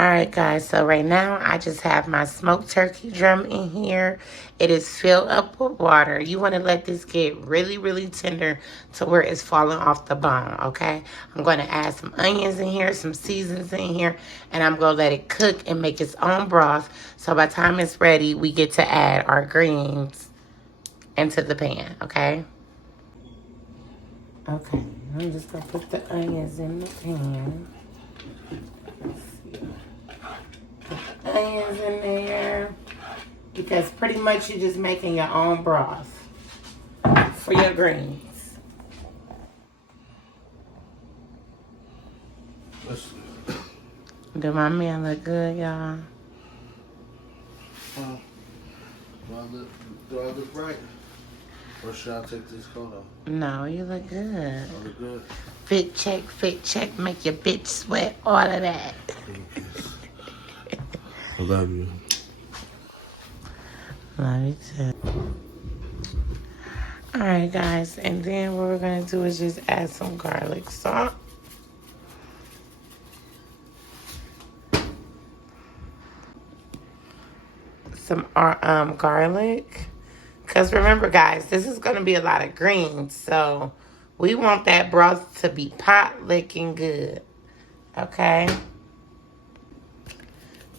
Alright guys, so right now I just have my smoked turkey drum in here. It is filled up with water. You want to let this get really, really tender to where it's falling off the bone, okay? I'm going to add some onions in here, some seasonings in here, and I'm going to let it cook and make its own broth. So by the time it's ready, we get to add our greens into the pan, okay? Okay, I'm just going to put the onions in the pan. Onions in there, because pretty much you're just making your own broth for your greens. Do my man look good, y'all? Do I look right? Or should I take this coat off? No, you look good. I look good? Fit check, make your bitch sweat, all of that. I love you. Love you too. Alright guys, and then what we're going to do is just add some garlic salt. Some garlic. Because remember guys, this is going to be a lot of greens. So we want that broth to be pot licking good. Okay?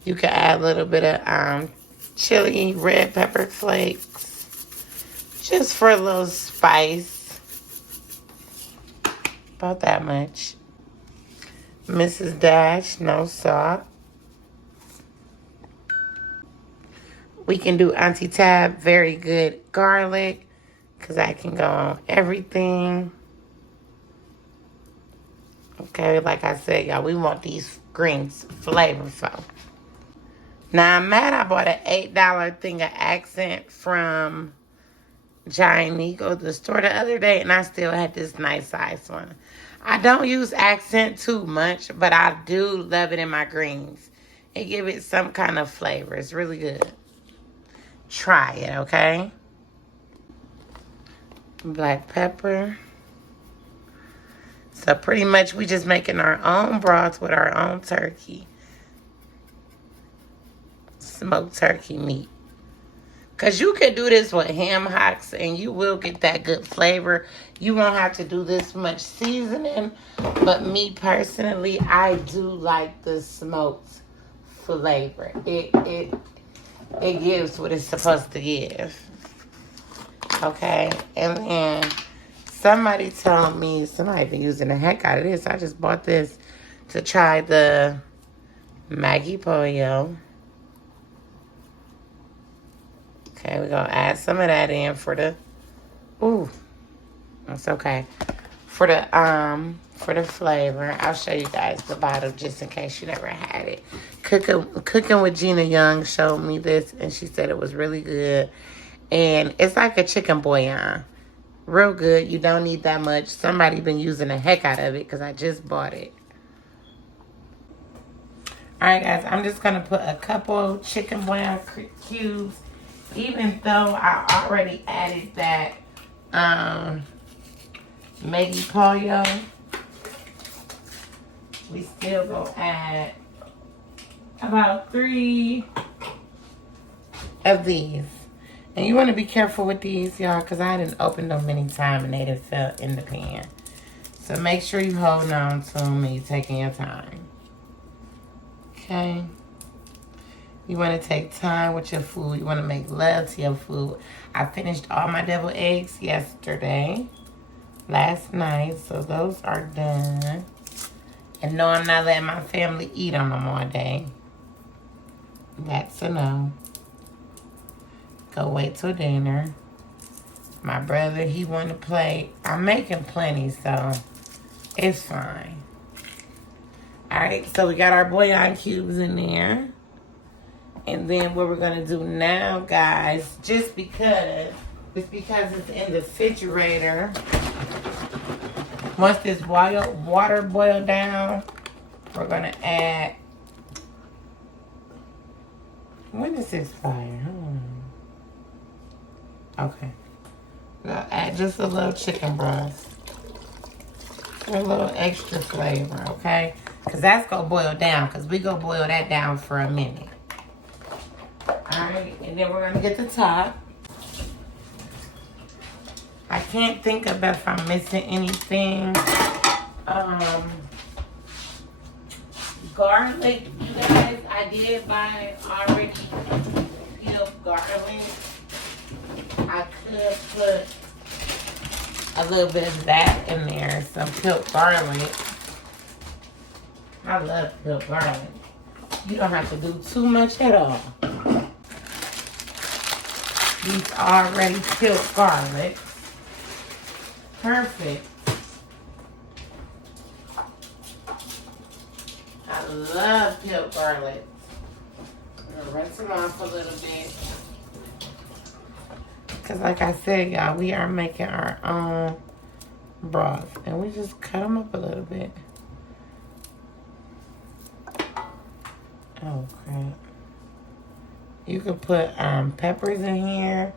You can add a little bit of chili, red pepper flakes, just for a little spice. About that much. Mrs. Dash, no salt. We can do Auntie Tab, very good garlic, because that can go on everything. Okay, like I said, y'all, we want these greens flavorful. Now, I'm mad I bought an $8 thing of accent from Giant Eagle, the store, the other day, and I still had this nice size one. I don't use accent too much, but I do love it in my greens. It gives it some kind of flavor. It's really good. Try it, okay? Black pepper. So pretty much we just making our own broth with our own turkey. Smoked turkey meat. Because you can do this with ham hocks and you will get that good flavor. You won't have to do this much seasoning. But me personally, I do like the smoked flavor. It gives what it's supposed to give. Okay? And then somebody told me, somebody been using the heck out of this. I just bought this to try the Maggi Pollo. Okay, we're going to add some of that in for the, ooh, that's okay. For the flavor. I'll show you guys the bottle just in case you never had it. Cooking with Gina Young showed me this, and she said it was really good. And it's like a chicken bouillon. Real good. You don't need that much. Somebody been using the heck out of it because I just bought it. All right, guys, I'm just going to put a couple chicken bouillon cubes. Even though I already added that Maggi Pollo, we still gonna add about 3 of these. And you want to be careful with these, y'all, because I didn't open them many times and they done fell in the pan. So make sure you hold on to them and you're taking your time. Okay. You want to take time with your food. You want to make love to your food. I finished all my deviled eggs yesterday, last night, so those are done. And no, I'm not letting my family eat on them all day. That's a no. Go wait till dinner. My brother, he want to play. I'm making plenty, so it's fine. All right, so we got our bouillon cubes in there. And then what we're going to do now, guys, just because it's in the refrigerator. Once this water boils down, we're going to add, when does this expire? Okay. We'll add just a little chicken broth. A little extra flavor, okay? Because that's going to boil down. Because we going to boil that down for a minute. Alright, and then we're going to get the top. I can't think of if I'm missing anything. Garlic, you guys, I did buy already peeled garlic. I could put a little bit of that in there, some peeled garlic. I love peeled garlic. You don't have to do too much at all. These already peeled garlic. Perfect. I love peeled garlic. I'm gonna rinse them off a little bit. Because like I said, y'all, we are making our own broth. And we just cut them up a little bit. Oh, crap. You could put peppers in here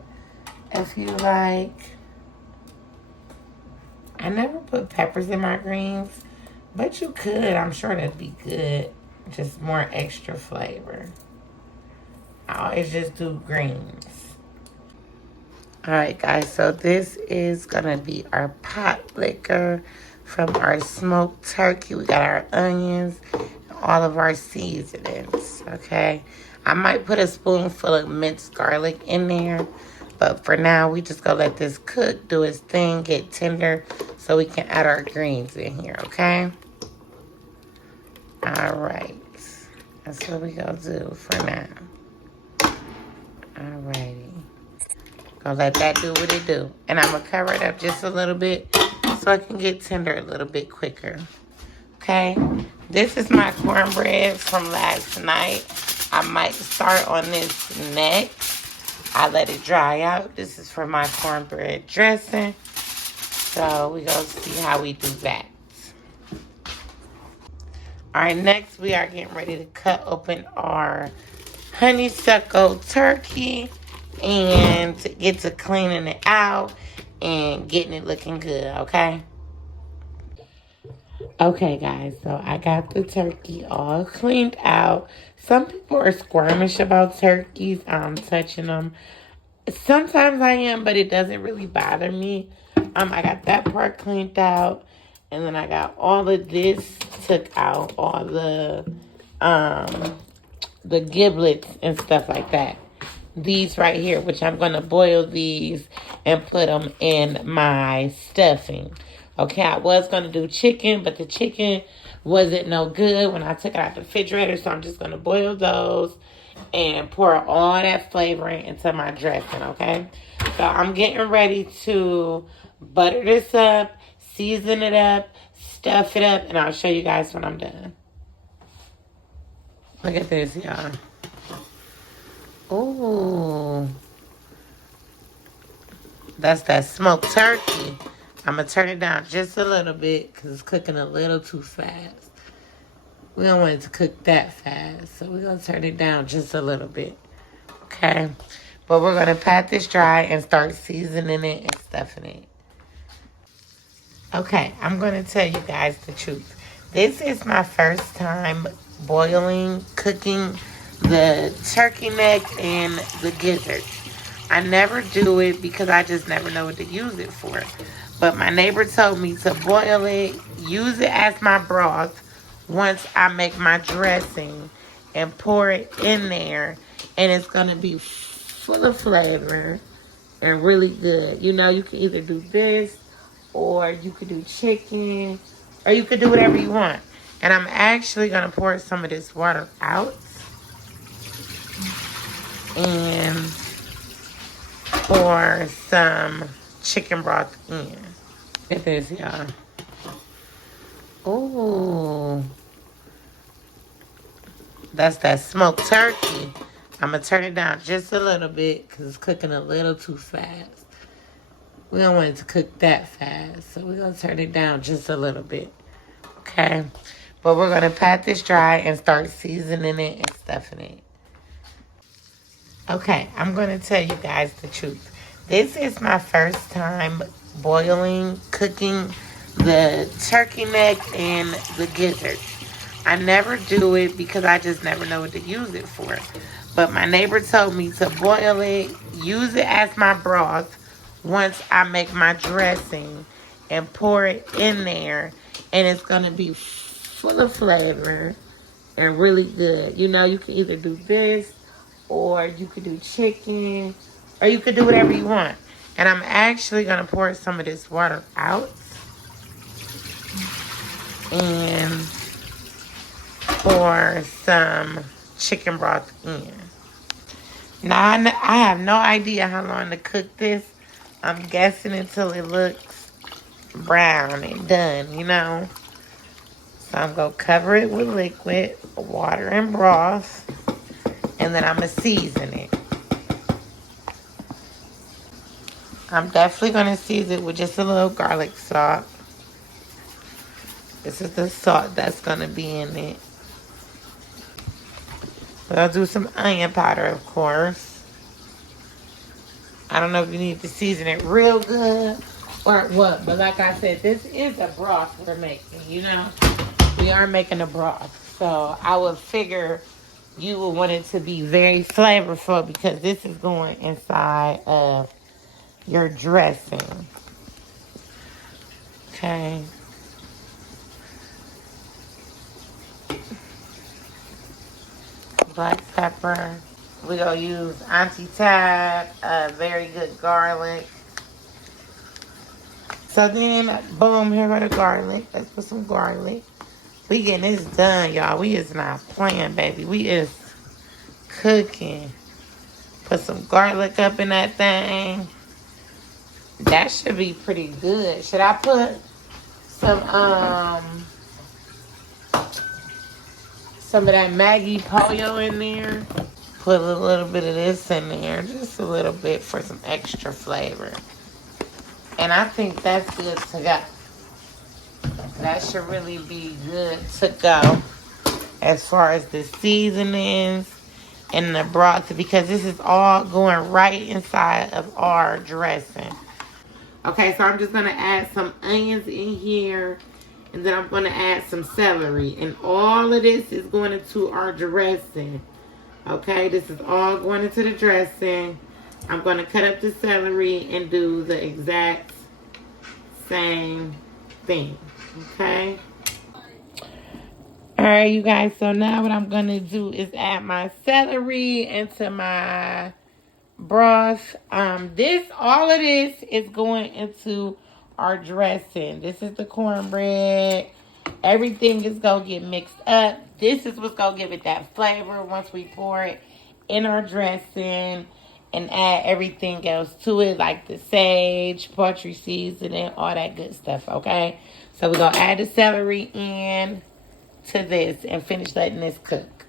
if you like. I never put peppers in my greens, but you could. I'm sure that'd be good. Just more extra flavor. I always just do greens. Alright guys, so this is gonna be our pot liquor from our smoked turkey. We got our onions, all of our seasonings, okay? I might put a spoonful of minced garlic in there, but for now, we just gonna let this cook, do its thing, get tender, so we can add our greens in here, okay? Alright, that's what we gonna do for now. Alrighty. Gonna let that do what it do. And I'm gonna cover it up just a little bit so I can get tender a little bit quicker. Okay? This is my cornbread from last night. I might start on this next. I let it dry out. This is for my cornbread dressing. So we gonna see how we do that. Alright, next we are getting ready to cut open our honeysuckle turkey and get to cleaning it out and getting it looking good, okay? Okay, guys, so I got the turkey all cleaned out. Some people are squirmish about turkeys, touching them. Sometimes I am, but it doesn't really bother me. I got that part cleaned out, and then I got all of this took out, all the giblets and stuff like that. These right here, which I'm going to boil these and put them in my stuffing. Okay, I was going to do chicken, but the chicken wasn't no good when I took it out the refrigerator. So I'm just going to boil those and pour all that flavoring into my dressing, okay? So I'm getting ready to butter this up, season it up, stuff it up, and I'll show you guys when I'm done. Look at this, y'all. Ooh. That's that smoked turkey. I'm going to turn it down just a little bit because it's cooking a little too fast. We don't want it to cook that fast. So we're going to turn it down just a little bit. Okay? But we're going to pat this dry and start seasoning it and stuffing it. Okay, I'm going to tell you guys the truth. This is my first time cooking the turkey neck and the gizzards. I never do it because I just never know what to use it for. But my neighbor told me to boil it, use it as my broth once I make my dressing and pour it in there. And it's going to be full of flavor and really good. You know, you can either do this or you could do chicken or you could do whatever you want. And I'm actually going to pour some of this water out and pour some chicken broth in. Look at this, y'all. Ooh. That's that smoked turkey. I'm going to turn it down just a little bit because it's cooking a little too fast. We don't want it to cook that fast. So we're going to turn it down just a little bit. Okay? But we're going to pat this dry and start seasoning it and stuffing it. Okay, I'm going to tell you guys the truth. This is my first time cooking the turkey neck and the gizzards. I never do it because I just never know what to use it for. But my neighbor told me to boil it, use it as my broth once I make my dressing and pour it in there. And it's going to be full of flavor and really good. You know, you can either do this or you could do chicken or you could do whatever you want. And I'm actually going to pour some of this water out and pour some chicken broth in. Now, I have no idea how long to cook this. I'm guessing until it looks brown and done, you know. So I'm going to cover it with liquid, water, and broth. And then I'm going to season it. I'm definitely going to season it with just a little garlic salt. This is the salt that's going to be in it. But I'll do some onion powder, of course. I don't know if you need to season it real good or what. But like I said, this is a broth we're making, you know. We are making a broth. So I would figure you would want it to be very flavorful because this is going inside of your dressing. Okay. Black pepper. We're going to use Auntie Tab, very good garlic. So then, boom, here go the garlic. Let's put some garlic. We getting this done, y'all. We is not playing, baby. We is cooking. Put some garlic up in that thing. That should be pretty good. Should I put some of that Maggi Pollo in there? Put a little bit of this in there. Just a little bit for some extra flavor. And I think that's good to go. That should really be good to go as far as the seasonings and the broth, because this is all going right inside of our dressing. Okay, so I'm just going to add some onions in here, and then I'm going to add some celery. And all of this is going into our dressing. Okay, this is all going into the dressing. I'm going to cut up the celery and do the exact same thing. Okay. All right, you guys. So now what I'm going to do is add my celery into my broth. All of this is going into our dressing. This is the cornbread. Everything is going to get mixed up. This is what's going to give it that flavor once we pour it in our dressing and add everything else to it, like the sage, poultry seasoning, all that good stuff, okay? So we're going to add the celery in to this and finish letting this cook.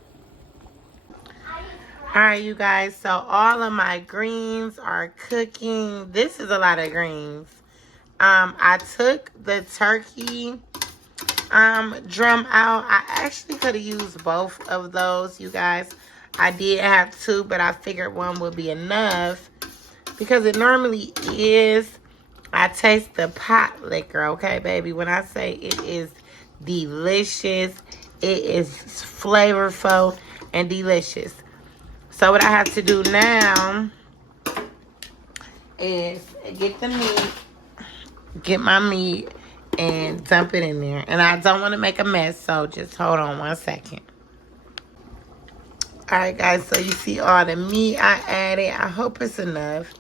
All right, you guys, so all of my greens are cooking. This is a lot of greens. I took the turkey drum out. I actually could have used both of those, you guys. I did have two, but I figured one would be enough because it normally is. I taste the pot liquor, okay, baby? When I say it is delicious, it is flavorful and delicious. So what I have to do now is get the meat, get my meat, and dump it in there. And I don't want to make a mess, so just hold on 1 second. Alright, guys, so you see all the meat I added. I hope it's enough.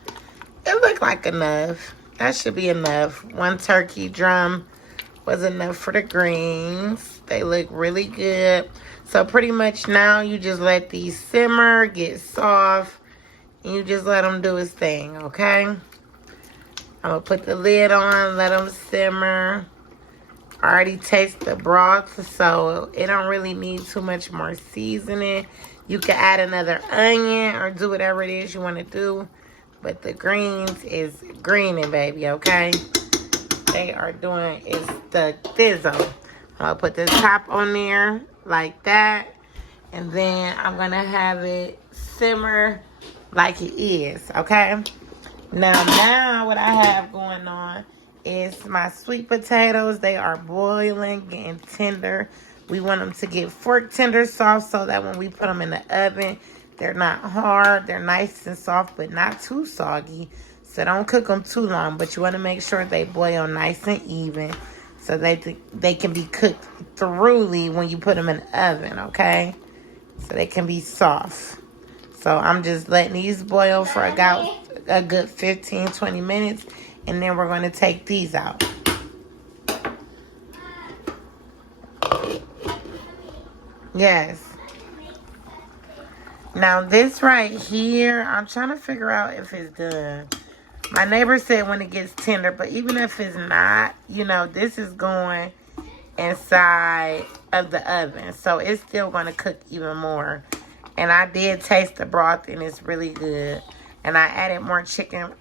It looked like enough. That should be enough. 1 turkey drum was enough for the greens. They look really good. So pretty much now you just let these simmer, get soft, and you just let them do its thing, okay? I'm going to put the lid on, let them simmer. I already taste the broth, so it don't really need too much more seasoning. You can add another onion or do whatever it is you want to do. But the greens is greening, baby, okay? They are doing is the thizzle. I'll put the top on there like that. And then I'm going to have it simmer like it is, okay? Now what I have going on is my sweet potatoes. They are boiling, getting tender. We want them to get fork tender soft so that when we put them in the oven, they're not hard. They're nice and soft, but not too soggy. So don't cook them too long, but you want to make sure they boil nice and even so they can be cooked thoroughly when you put them in the oven, okay? So they can be soft. So I'm just letting these boil for a good 15, 20 minutes, and then we're going to take these out. Yes. Now this right here, I'm trying to figure out if it's done. My neighbor said when it gets tender, but even if it's not, you know, this is going inside of the oven. So it's still going to cook even more. And I did taste the broth, and it's really good. And I added more chicken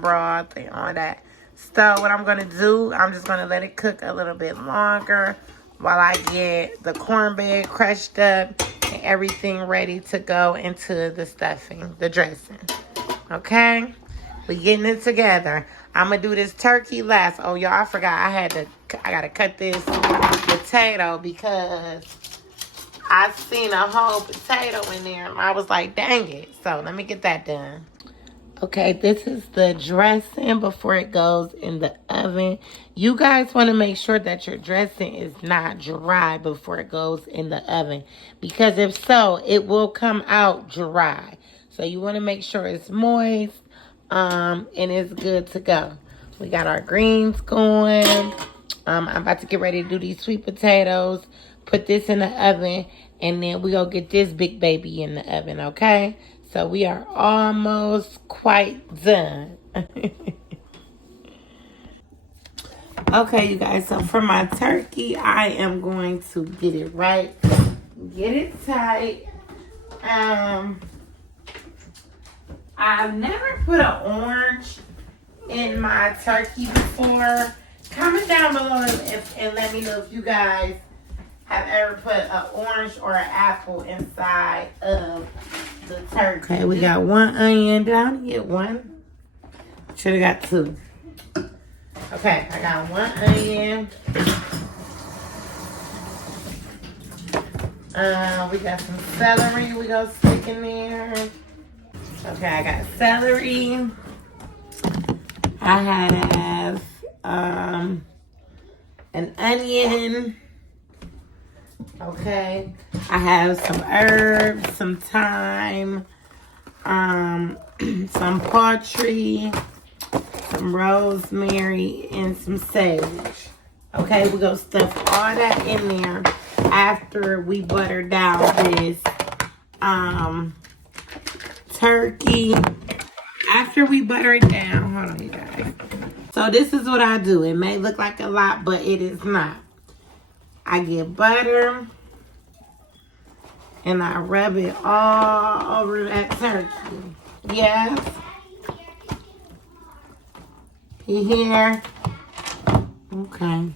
broth and all that. So what I'm going to do, I'm just going to let it cook a little bit longer while I get the cornbread crushed up and everything ready to go into the stuffing, the dressing. Okay? We're getting it together. I'm going to do this turkey last. Oh, y'all, I forgot I got to cut this potato because I seen a whole potato in there. And I was like, dang it. So let me get that done. Okay, this is the dressing before it goes in the oven. You guys want to make sure that your dressing is not dry before it goes in the oven. Because if so, it will come out dry. So you want to make sure it's moist and it's good to go. We got our greens going. I'm about to get ready to do these sweet potatoes. Put this in the oven. And then we gonna get this big baby in the oven, okay? So we are almost quite done. Okay, you guys. So for my turkey, I am going to get it right. Get it tight. I've never put an orange in my turkey before. Comment down below and let me know if you guys have ever put an orange or an apple inside of the turkey. Okay, we got one onion. Did I only get one? Should have got two. Okay, I got one onion. We got some celery we gonna stick in there. Okay, I got celery. I have an onion. Okay, I have some herbs, some thyme, some poultry, some rosemary, and some sage. Okay, we're gonna stuff all that in there after we butter down this turkey. After we butter it down, hold on, you guys. So this is what I do. It may look like a lot, but it is not. I get butter and I rub it all over that turkey. Yes. You hear? Okay.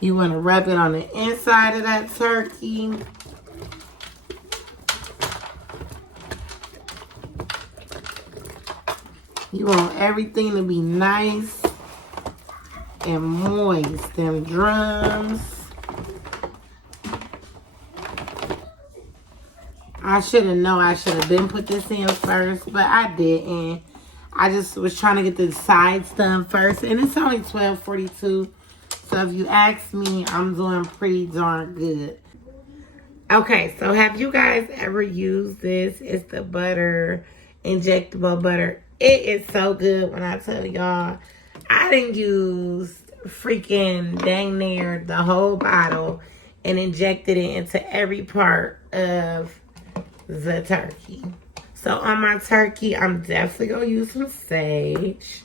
You want to rub it on the inside of that turkey. You want everything to be nice and moist. Them drums. I should have known I should have been put this in first, but I didn't. I just was trying to get the sides done first, and it's only $12.42. So if you ask me, I'm doing pretty darn good. Okay, so have you guys ever used this? It's the butter, injectable butter. It is so good when I tell y'all. I didn't use freaking dang near the whole bottle and injected it into every part of the turkey. So on my turkey, I'm definitely going to use some sage.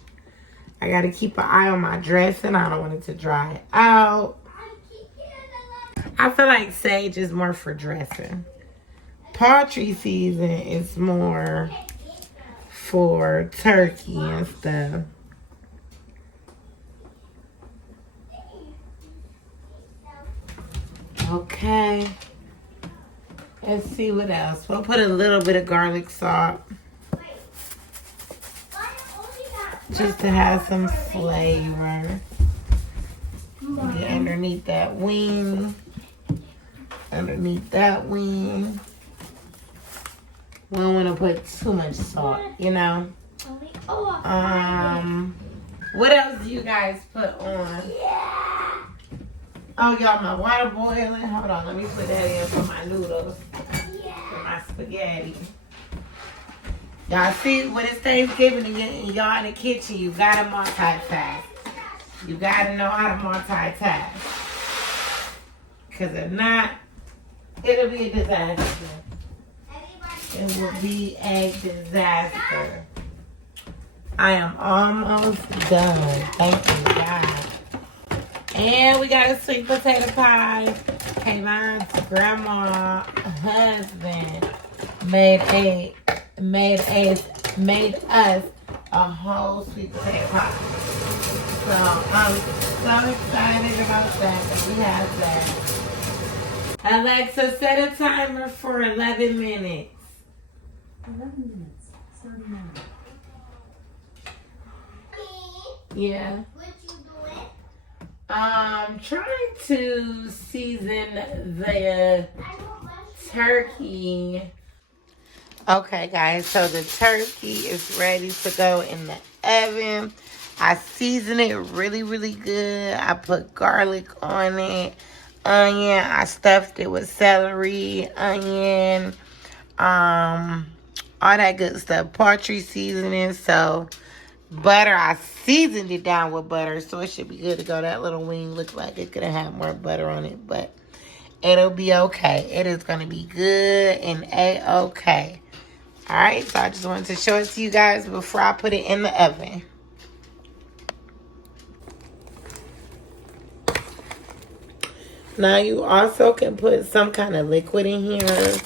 I got to keep an eye on my dressing. I don't want it to dry out. I feel like sage is more for dressing. Poultry season is more for turkey and stuff. Okay. Let's see what else. We'll put a little bit of garlic salt. Just to have some flavor. Get underneath that wing. Underneath that wing. We don't want to put too much salt, you know. What else do you guys put on? Oh, y'all, my water boiling. Hold on, let me put that in for my noodles. For my spaghetti. Y'all see, when it's Thanksgiving and y'all in the kitchen, you gotta multitask. You gotta know how to multitask. Because if not, it'll be a disaster. It will be a disaster. I am almost done. Thank you, God. And we got a sweet potato pie. Kayvon's grandma husband made us a whole sweet potato pie. So I'm so excited about that we have that. Alexa, set a timer for 11 minutes. 11 minutes, starting now. Yeah. What you doing? Trying to season the turkey. Okay, guys, so the turkey is ready to go in the oven. I seasoned it really, really good. I put garlic on it, onion. I stuffed it with celery, onion, all that good stuff. Poultry seasoning, so butter. I seasoned it down with butter, so it should be good to go. That little wing looked like it could have had more butter on it, but it'll be okay. It is going to be good and A-okay. All right, so I just wanted to show it to you guys before I put it in the oven. Now, you also can put some kind of liquid in here.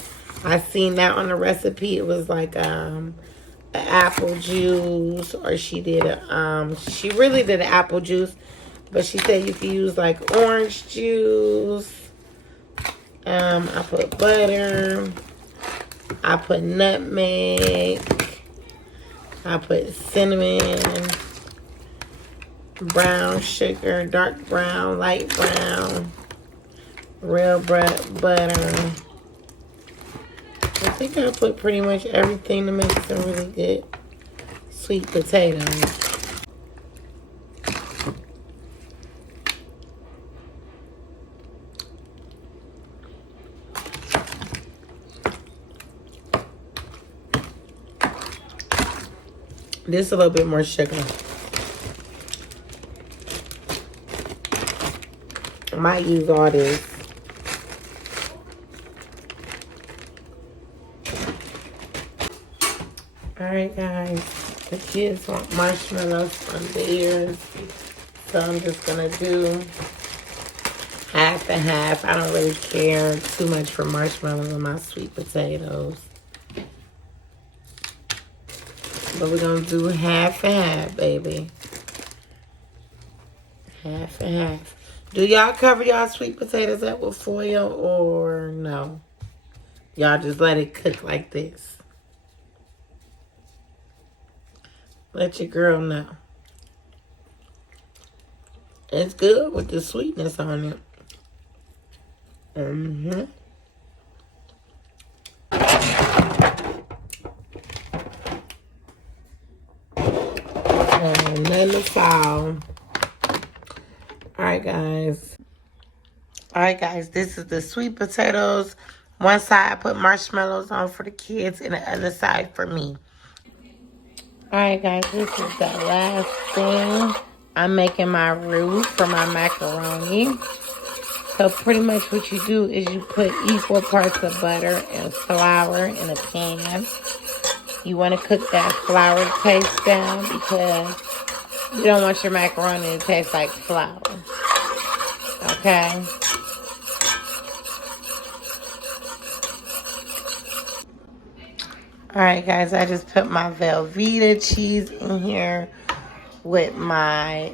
I seen that on the recipe. It was like an apple juice, or she did she really did an apple juice, but she said you could use like orange juice. I put butter. I put nutmeg. I put cinnamon, brown sugar, dark brown, light brown, real butter. I think I put pretty much everything to make some really good sweet potatoes. This a little bit more sugar. I might use all this. Alright, guys. The kids want marshmallows from theirs. So I'm just going to do half and half. I don't really care too much for marshmallows on my sweet potatoes. But we're going to do half and half, baby. Half and half. Do y'all cover y'all sweet potatoes up with foil or no? Y'all just let it cook like this. Let your girl know. It's good with the sweetness on it. Nothing to foul. Alright, guys. Alright, guys. This is the sweet potatoes. One side I put marshmallows on for the kids, and the other side for me. Alright, guys. This is the last thing. I'm making my roux for my macaroni. So pretty much what you do is you put equal parts of butter and flour in a pan. You want to cook that flour taste down because you don't want your macaroni to taste like flour. Okay? Alright, guys. I just put my Velveeta cheese in here with my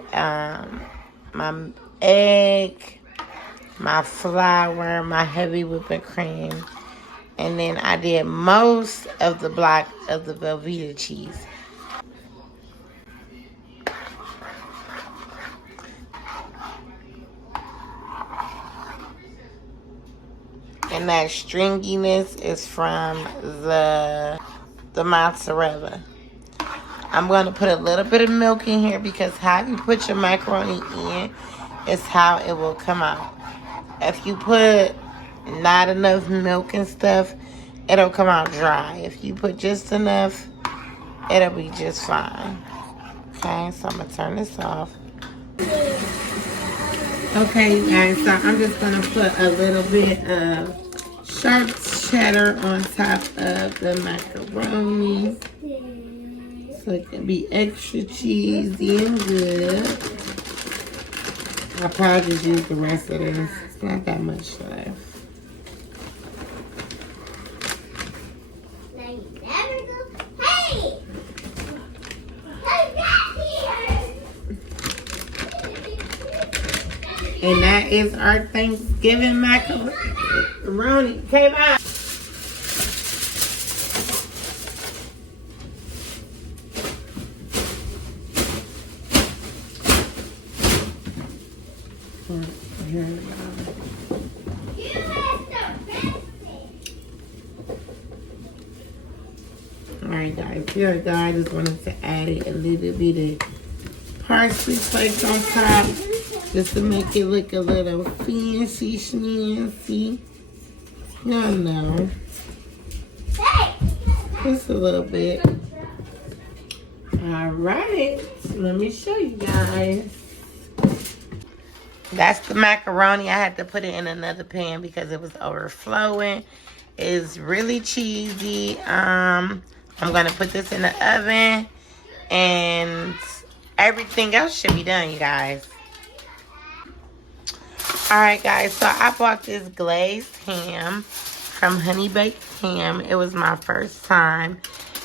my egg, my flour, my heavy whipping cream. And then I did most of the block of the Velveeta cheese. and that stringiness is from the mozzarella. I'm going to put a little bit of milk in here because how you put your macaroni in is how it will come out. If you put not enough milk and stuff, it'll come out dry. If you put just enough, it'll be just fine. Okay, so I'm going to turn this off. Okay, you guys, so I'm just going to put a little bit of sharp cheddar on top of the macaroni. So it can be extra cheesy and good. I'll probably just use the rest of this. It's not that much left. And that is our Thanksgiving macaroni. Came out. Alright guys, here we go. I just wanted to add a little bit of parsley flakes on top just to make it look a little fancy schmancy. Y'all know. Just a little bit. Alright, let me show you guys. That's the macaroni. I had to put it in another pan because it was overflowing. It's really cheesy. I'm going to put this in the oven. And everything else should be done, you guys. Alright, guys. So I bought this glazed ham from Honey Baked Ham. It was my first time.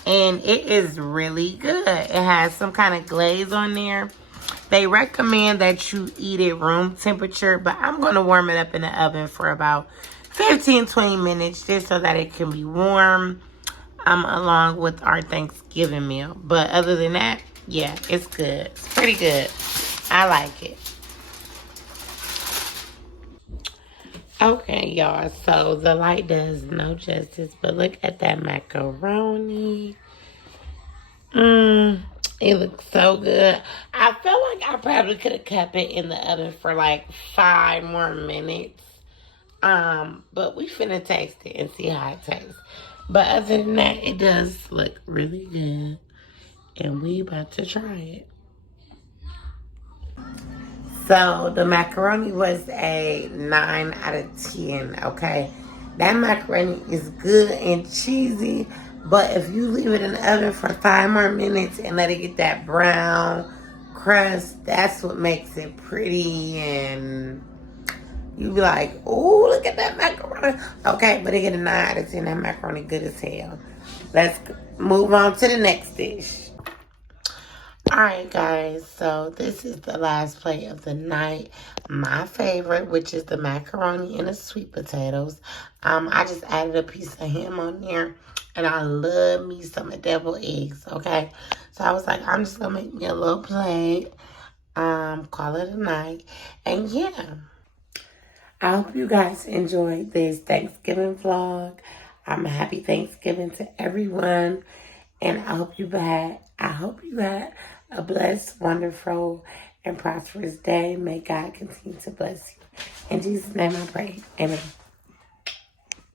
And it is really good. It has some kind of glaze on there. They recommend that you eat it room temperature, but I'm going to warm it up in the oven for about 15-20 minutes just so that it can be warm along with our Thanksgiving meal. But other than that, yeah, it's good. It's pretty good. I like it. Okay, y'all, so the light does no justice, but look at that macaroni. It looks so good. I feel like I probably could have kept it in the oven for like 5 more minutes. But we finna taste it and see how it tastes. But other than that, it does look really good. And we about to try it. So the macaroni was a 9 out of 10, okay? That macaroni is good and cheesy, but if you leave it in the oven for 5 more minutes and let it get that brown crust, that's what makes it pretty, and you be like, oh, look at that macaroni. Okay, but it get a 9 out of 10. That macaroni good as hell. Let's move on to the next dish. Alright guys, so this is the last plate of the night. My favorite, which is the macaroni and the sweet potatoes. I just added a piece of ham on there. And I love me some deviled eggs, okay? So I was like, I'm just going to make me a little plate. Call it a night. And yeah. I hope you guys enjoyed this Thanksgiving vlog. Happy Thanksgiving to everyone. And I hope you had a blessed, wonderful, and prosperous day. May God continue to bless you. In Jesus' name I pray. Amen.